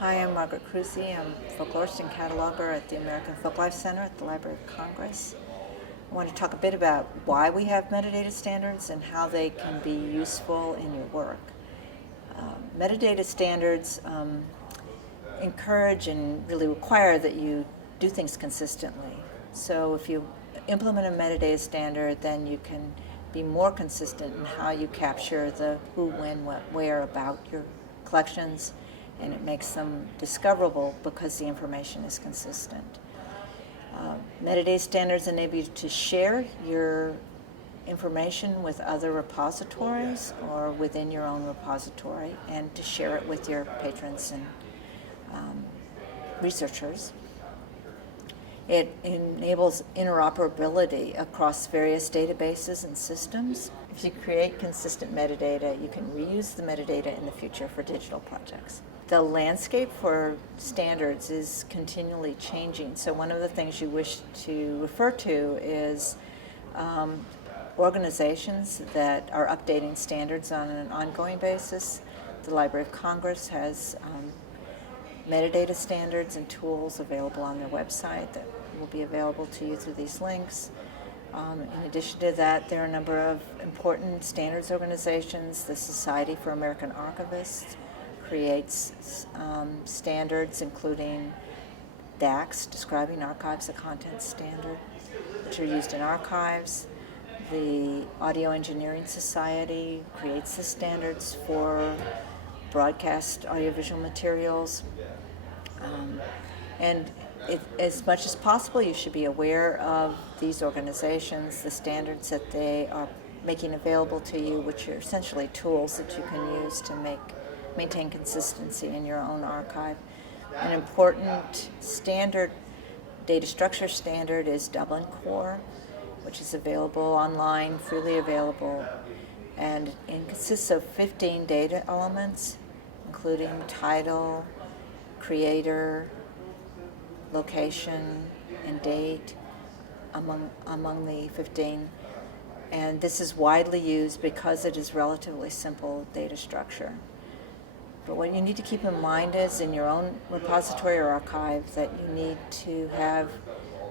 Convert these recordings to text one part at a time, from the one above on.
Hi, I'm Maggie Kruesi. I'm folklorist and cataloger at the American Folklife Center at the Library of Congress. I want to talk a bit about why we have metadata standards and how they can be useful in your work. Metadata standards encourage and really require that you do things consistently. So if you implement a metadata standard, then you can be more consistent in how you capture the who, when, what, where about your collections, and it makes them discoverable because the information is consistent. Metadata standards enable you to share your information with other repositories or within your own repository, and to share it with your patrons and researchers. It enables interoperability across various databases and systems. If you create consistent metadata, you can reuse the metadata in the future for digital projects. The landscape for standards is continually changing, so one of the things you wish to refer to is organizations that are updating standards on an ongoing basis. The Library of Congress has metadata standards and tools available on their website that will be available to you through these links. In addition to that, there are a number of important standards organizations. The Society for American Archivists creates standards, including DACS, Describing Archives, a content standard, which are used in archives. The Audio Engineering Society creates the standards for broadcast audiovisual materials. And as much as possible, you should be aware of these organizations, the standards that they are making available to you, which are essentially tools that you can use to maintain consistency in your own archive. An important standard, data structure standard, is Dublin Core, which is available online, freely available, and it consists of 15 data elements, including title, creator, location, and date among the 15. And this is widely used because it is relatively simple data structure. But what you need to keep in mind is, in your own repository or archive, that you need to have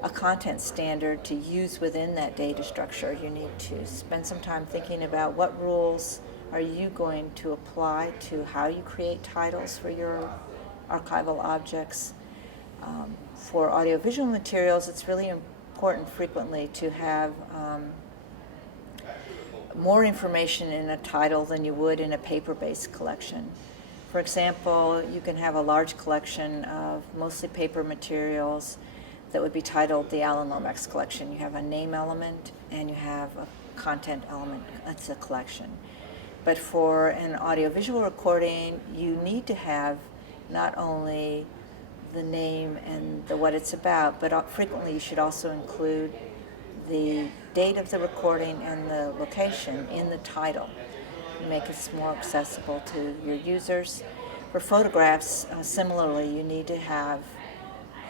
a content standard to use within that data structure. You need to spend some time thinking about what rules are you going to apply to how you create titles for your archival objects. For audiovisual materials, it's really important frequently to have more information in a title than you would in a paper-based collection. For example, you can have a large collection of mostly paper materials that would be titled the Alan Lomax collection. You have a name element and you have a content element. That's a collection. But for an audiovisual recording, you need to have not only the name and what it's about, but frequently you should also include the date of the recording and the location in the title. Make it more accessible to your users. For photographs, similarly, you need to have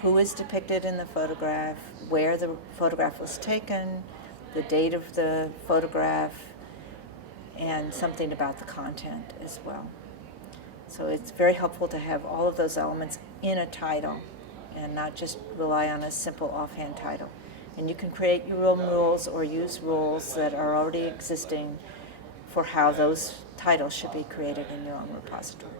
who is depicted in the photograph, where the photograph was taken, the date of the photograph, and something about the content as well. So it's very helpful to have all of those elements in a title and not just rely on a simple offhand title. And you can create your own rules or use rules that are already existing for how those titles should be created in your own repository.